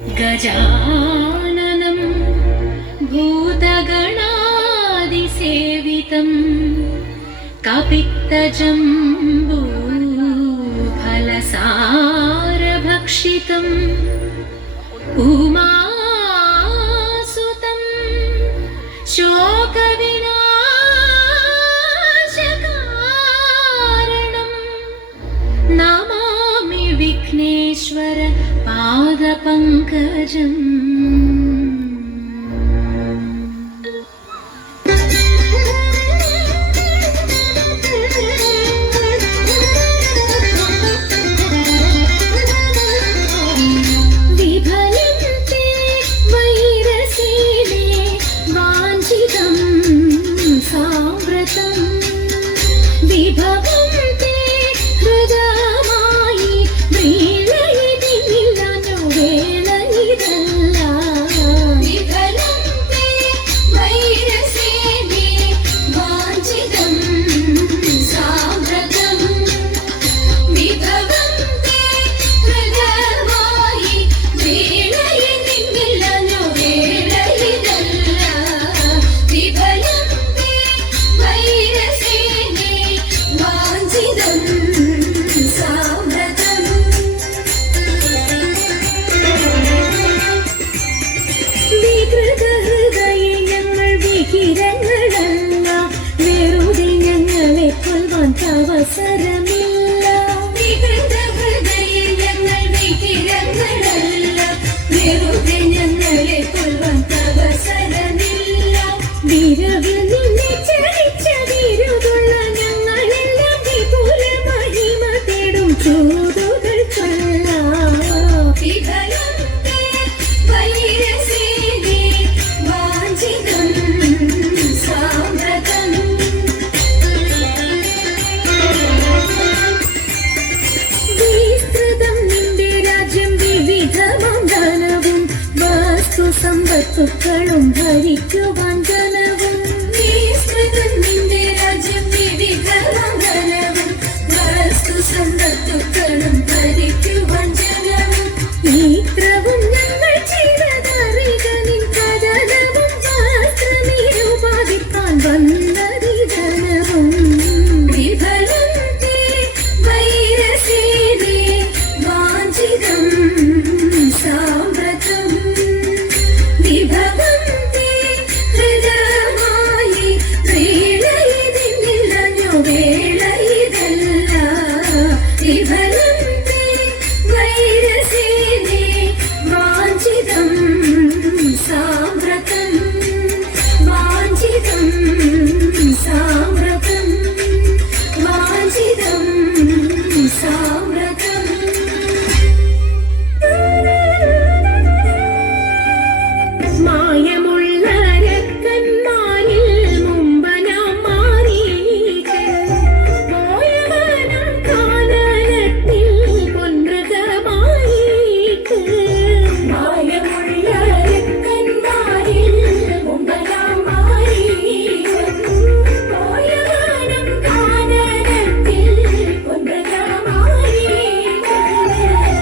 गजाननं भूतगणादिसेवितं कपित्तजम्बूफलसारभक्षितम् उमासुतं शोकविनाशकारणं नमामि विघ्नेश्वर पादपङ्कजम्। विफलन्ते वैरसेने वाञ्छितं साम्प्रतं विभवन्ते हृदयमायि वीणयितिमिलनु वेळयिदल्ल। विफलन्ते वैरसेने वाञ्छितं साम्प्रतं विभवन्ते हृदयमायि वीणयितिमिलनु वेळयिदल्ल। विफलन्ते वैरसेने वाञ्छितं साम्प्रतं വികൃതഹൃദയേ ഞങ്ങൾ വികിരണങ്ങളല്ല, വെറുതെ ഞങ്ങളെ കൊല്ലുവാൻ അവസരമില്ല. വികൃതഹൃദയേ ഞങ്ങൾ വികിരണങ്ങളല്ല, വെറുതെ ഞങ്ങളെ കൊല്ലുവാൻ അവസരമില്ല. വിരവിൽ നിന്നെ ചരിച്ച വിരുതുള്ള ഞങ്ങളെല്ലാം വിപുല മഹിമ തേടും ചൂതുകൾ കൊള്ളാം. വിഫലന്തെ വൈരസേനെ വാഞ്ചിതം സാമ്പ്രതം വിസ്തൃതം നിന്റെ രാജ്യം വിവിധമാം ധനവും വസ്തു സമ്പത്തുക്കളും ഭരിക്കുവാൻ ജനവും. വിസ്തൃതം നിന്റെ രാജ്യം വിവിധമാം ധനവും വസ്തു സമ്പത്തുക്കളും ഭരിക്കുവാൻ ജനവും. ഇത്രവും ഞങ്ങൾ ചെയ്തതറിക നിൻ കഥനവും വസ്ത്രമേ ഉപാദിപ്പാൻ വന്നതി ജനവും. വിഫലന്തെ വൈരസേനെ വാഞ്ചിതം സാമ്പ്രതം വിഭവന്തെ ഹൃദയമായി വീണയിതിമിലഞ്ഞു വേളയിതല്ല. വിഫലന്തെ വൈരസേനെ വാഞ്ചിതം സാമ്പ്രതം വാഞ്ചിതം സാമ്പ്രതം വാഞ്ചിതം സാമ്പ്രതം. മായമുള്ള രക്കന്മാരിൽ മുമ്പനാം മാരീചൻ പോയവനാം കാനനത്തിൽ പൊൻമൃഗമായിട്ട്. മായമുള്ള രക്കന്മാരിൽ മുമ്പനാം മാരീചൻ പോയവനാം കാനനത്തിൽ പൊൻമൃഗമായിട്ട്.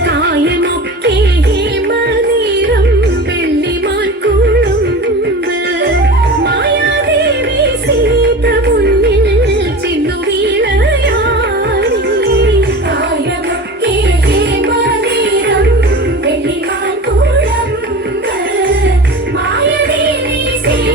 കായമൊക്കെ ഹേമനീറം വെള്ളിമാൻ കുളുമ്പ് മായാദേവി സീത മുന്നിൽ ചെന്നു വീണയാടി. കായമൊക്കെ ഹേമനീറം വെള്ളിമാൻ കുളുമ്പ് മായാദേവി സീത